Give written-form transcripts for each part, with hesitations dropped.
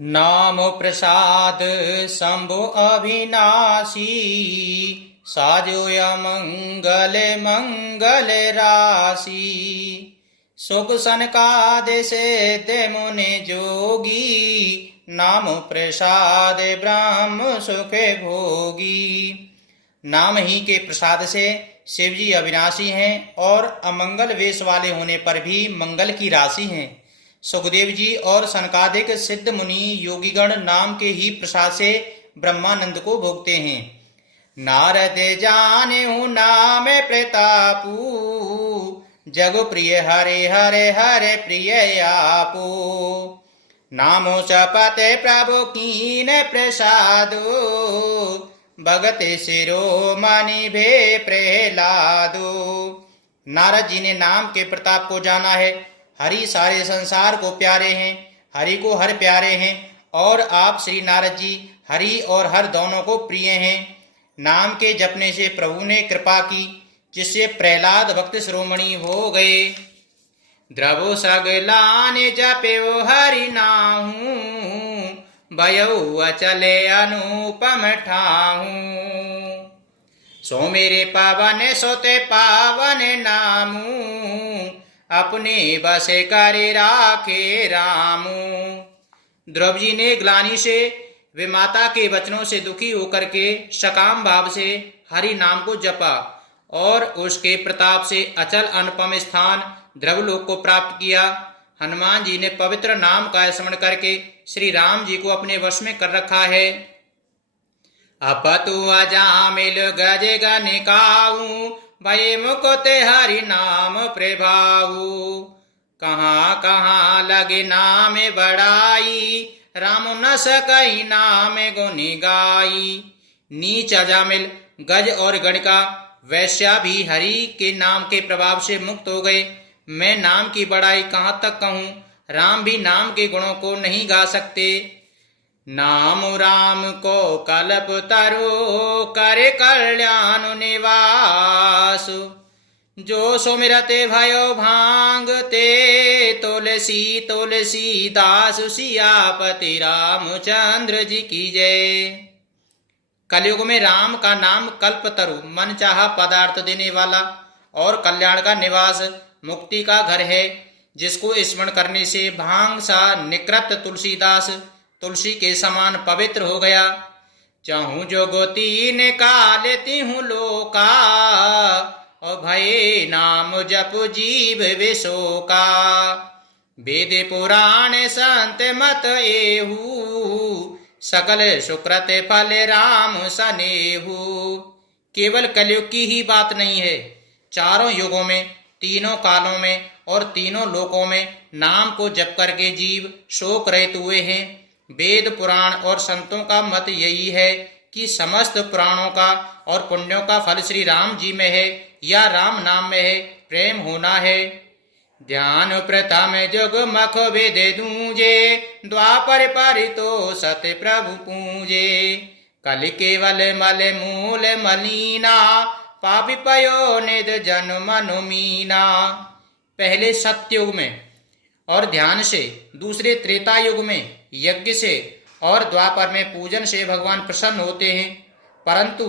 नाम प्रसाद शंभु अविनाशी, साजो मंगल मंगल राशि। सुख सनकादिश दे मुनि जोगी, नाम प्रसाद ब्रह्म सुख भोगी। नाम ही के प्रसाद से शिव जी अविनाशी हैं और अमंगल वेश वाले होने पर भी मंगल की राशि हैं। सुखदेव जी और सनकादिक सिद्ध मुनि योगीगण नाम के ही प्रसाद से ब्रह्मानंद को भोगते हैं। नारद जाने नाम प्रतापू, जग प्रिय हरे हरे हरे प्रिय आपो। नामो चपते प्रभु कीन प्रसादो, भगते शिरोमणि भे प्रहलादो। नारद जी ने नाम के प्रताप को जाना है। हरि सारे संसार को प्यारे हैं, हरि को हर प्यारे हैं, और आप श्री नारद जी हरि और हर दोनों को प्रिय हैं। नाम के जपने से प्रभु ने कृपा की, जिससे प्रहलाद भक्त शिरोमणि हो गए। द्रवो सगलान जपो हरि नाहू, भयउ अचले अनुपम ठाहू। सो मेरे पावन सोते पावन नामू, अपने बसे करे राखे रामू। ध्रुव जी ने ग्लानि से वे माता के वचनों से दुखी होकर के सकाम भाव से हरि नाम को जपा और उसके प्रताप से अचल अनुपम स्थान ध्रुवलोक को प्राप्त किया। हनुमान जी ने पवित्र नाम का स्मरण करके श्री राम जी को अपने वश में कर रखा है। अपतु अजामिल गज गनिकाऊ, भय मुकुते हरि नाम प्रभाऊ। कहाँ कहाँ लगे नाम बड़ाई, राम न सकई नाम गुनि गाई। नीच अजामिल गज और गणिका वैश्या भी हरि के नाम के प्रभाव से मुक्त हो गए। मैं नाम की बड़ाई कहाँ तक कहूँ, राम भी नाम के गुणों को नहीं गा सकते। नाम राम को कल्प तरु, करे कल्याण निवास। जो सुमिरते भयो भांगते, तुलसी तुलसी दास सियापति रामचंद्र जी की जय। कलयुग में राम का नाम कल्पतरु मन चाहा पदार्थ देने वाला और कल्याण का निवास मुक्ति का घर है, जिसको स्मरण करने से भांग सा निकृत तुलसीदास तुलसी के समान पवित्र हो गया। चाहूं जो गोती निकालती हूँ लोका, और भय नाम जप जीव विशोका। वेद पुराण संत मत एहू, सकल सुकृत फल राम सनेहू। केवल कलयुग की ही बात नहीं है, चारों युगों में, तीनों कालों में और तीनों लोकों में नाम को जप करके जीव शोक रहित हुए हैं। वेद पुराण और संतों का मत यही है कि समस्त पुराणों का और पुण्यों का फल श्री राम जी में है या राम नाम में है, प्रेम होना है। ध्यान प्रथम जुग मख वेद दूजे, द्वापर परितो सत्य प्रभु पूजे। कल केवल मल मूल मलीना, पापी पयो निध जन मनु मीना। पहले सत्ययुग में और ध्यान से, दूसरे त्रेता युग में यज्ञ से और द्वापर में पूजन से भगवान प्रसन्न होते हैं। परंतु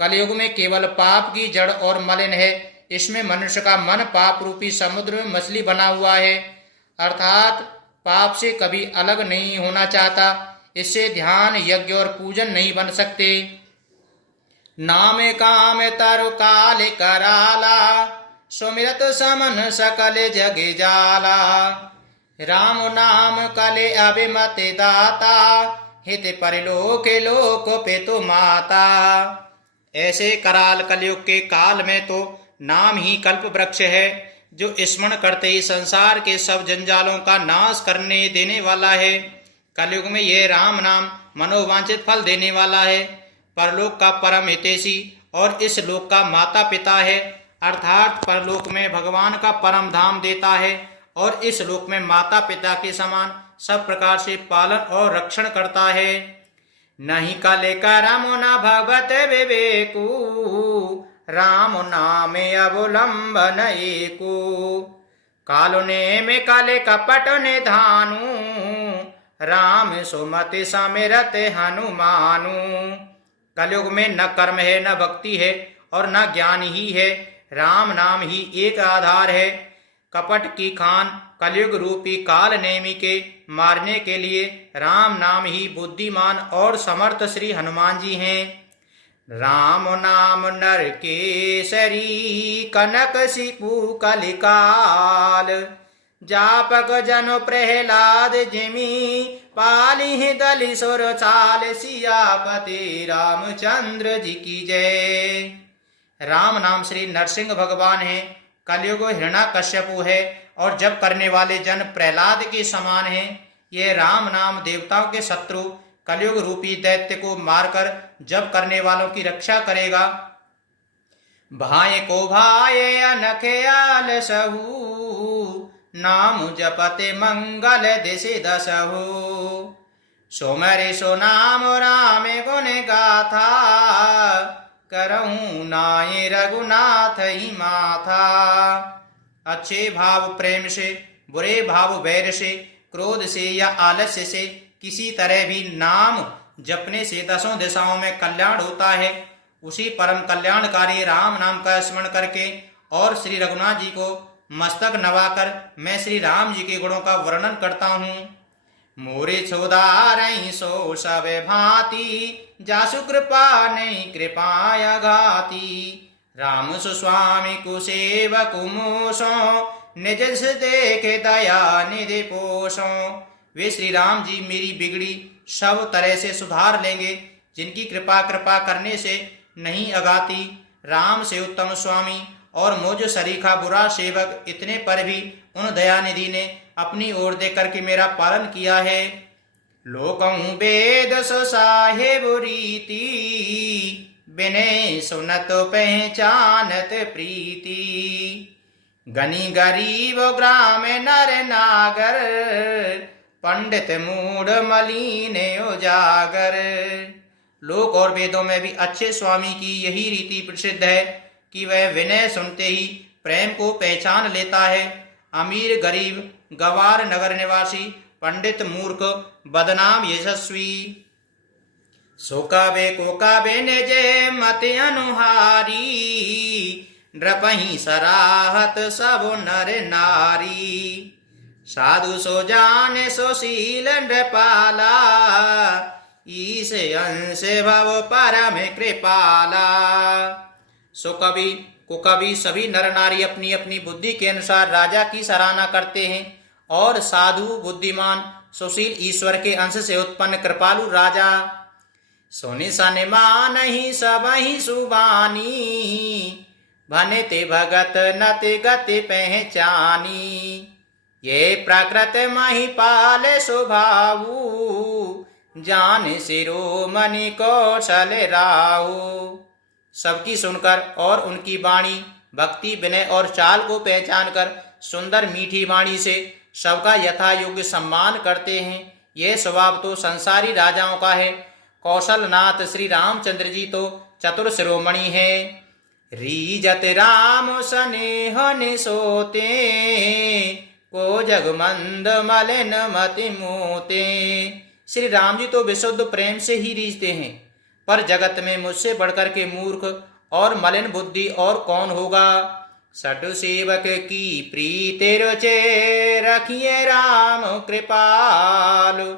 कलयुग में केवल पाप की जड़ और मलिन है। इसमें मनुष्य का मन पाप रूपी समुद्र में मछली बना हुआ है, अर्थात पाप से कभी अलग नहीं होना चाहता। इससे ध्यान यज्ञ और पूजन नहीं बन सकते। नाम काम तरु काल कराला, सुमिरत समन सकल जग जाला। राम नाम कले अभिमत दाता, हित परिलोक लोक पेतु माता। ऐसे कराल कलयुग के काल में तो नाम ही कल्प वृक्ष है, जो स्मरण करते ही संसार के सब जंजालों का नाश करने देने वाला है। कलयुग में यह राम नाम मनोवांछित फल देने वाला है। परलोक का परम हितैषी और इस लोक का माता पिता है, अर्थात परलोक में भगवान का परम धाम देता है और इस लोक में माता पिता के समान सब प्रकार से पालन और रक्षण करता है। नहीं कले करम न भगवत विवेकु, राम नाम अवलंबन एको। कालुने में काले कपट निधानु, राम सुमति समिरत हनुमानु। कलयुग में न कर्म है, न भक्ति है और न ज्ञान ही है, राम नाम ही एक आधार है। कपट की खान कलयुग रूपी काल नेमी के मारने के लिए राम नाम ही बुद्धिमान और समर्थ श्री हनुमान जी हैं। राम नाम नर केसरी कनक सिपु कलिकाल। जापक जन प्रहलाद जिमी पाली दलि सुर चाल। सियापति रामचंद्र जी की जय। राम नाम श्री नरसिंह भगवान है। कलयुग हिरण्याकश्यपु है और जप करने वाले जन प्रहलाद के समान हैं। ये राम नाम देवताओं के शत्रु कलयुग रूपी दैत्य को मारकर जप करने वालों की रक्षा करेगा। भाय को भाय अनखयाल सहु, नाम जपते मंगल दिशि दसहु। सोमरे सो नाम राम गुण गाथा, करहूं नाय रघुनाथ ही माथा। अच्छे भाव प्रेम से, बुरे भाव वैर से, क्रोध से या आलस्य से किसी तरह भी नाम जपने से दसों दिशाओं में कल्याण होता है। उसी परम कल्याणकारी राम नाम का स्मरण करके और श्री रघुनाथ जी को मस्तक नवाकर मैं श्री राम जी के गुणों का वर्णन करता हूँ। मोरे छोदारई सो सब भांति, जासु कृपा नहीं कृपाया घाती। राम सुस्वामी कुसेवक मोसो, निज से देखे दया निधि पोषो। वे श्री राम जी मेरी बिगड़ी सब तरह से सुधार लेंगे, जिनकी कृपा करने से नहीं अगाती। राम से उत्तम स्वामी और मुझ सरीखा बुरा सेवक, इतने पर भी उन दयानिधि ने अपनी ओर देख करके मेरा पालन किया है। लोकहूँ वेद सो साहेब रीति, बिने सुनत पहचानत प्रीति। गनी गरीब ग्राम नर नागर, पंडित मूढ़ मलिन उजागर। लोक और वेदों में भी अच्छे स्वामी की यही रीति प्रसिद्ध है कि वह विनय सुनते ही प्रेम को पहचान लेता है। अमीर गरीब, गवार नगर निवासी, पंडित मूर्ख, बदनाम यशस्वी। सोकाबे कोकाबे निजे मत अनुहारी, नृपहि सराहत सब नर नारी। साधु सो जाने सो शील नृपाला, ईश अंश भव परम कृपाला। सो कवि कुकवि सभी नर नारी अपनी अपनी बुद्धि के अनुसार राजा की सराहना करते हैं और साधु बुद्धिमान सुशील ईश्वर के अंश से उत्पन्न कृपालु राजा। सोनि सन मानहि सबहि सुबानी, भनते भगत नति गति पहचानी। ये प्राकृत महिपाल स्वभावु, जान शिरोमणि कौशल राहु। सबकी सुनकर और उनकी वाणी, भक्ति, विनय और चाल को पहचान कर सुंदर मीठी वाणी से सबका यथा योग्य सम्मान करते हैं। यह स्वभाव तो संसारी राजाओं का है। कौशलनाथ श्री रामचंद्र जी तो चतुर शिरोमणि हैं। रीजत राम स्नेह निसोते, को जगमंद मलिन मति मोते। श्री राम जी तो विशुद्ध प्रेम से ही रीझते हैं, पर जगत में मुझसे बढ़कर के मूर्ख और मलिन बुद्धि और कौन होगा। सटु सेवक की प्रीति रुचे, रखिए राम कृपालु।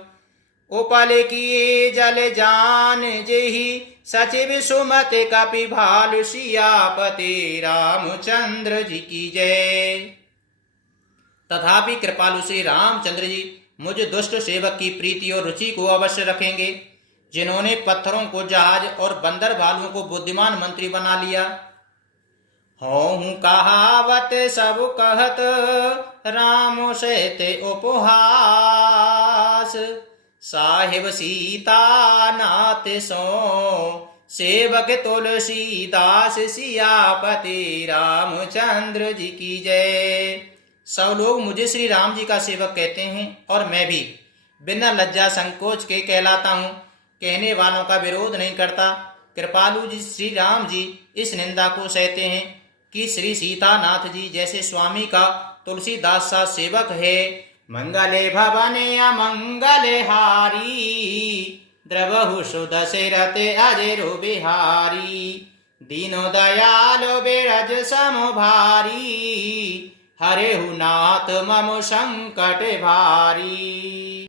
उपल किए जल जान जेहि, सचिव सुमति कपि भालु। सियापति रामचंद्र जी की जय। तथापि कृपालु श्री रामचंद्र जी मुझ दुष्ट सेवक की प्रीति और रुचि को अवश्य रखेंगे, जिन्होंने पत्थरों को जहाज और बंदर भालुओं को बुद्धिमान मंत्री बना लिया। हूँ कहावत सब कहत, राम से ते उपहास। साहिब सीता नाथ सो, सेवक तुलसीदास। सियापति रामचंद्र जी की जय। सब लोग मुझे श्री राम जी का सेवक कहते हैं और मैं भी बिना लज्जा संकोच के कहलाता हूँ। कहने वालों का विरोध नहीं करता। कृपालु जी श्री राम जी इस निंदा को सहते हैं कि श्री सीतानाथ जी जैसे स्वामी का तुलसीदास सा सेवक है, मंगले भवने अमंगले हारी द्रवहु सुदशरथे अजरु बिहारी दीनो दयालो बिरज समु भारी हरेहु नाथ मम संकट भारी।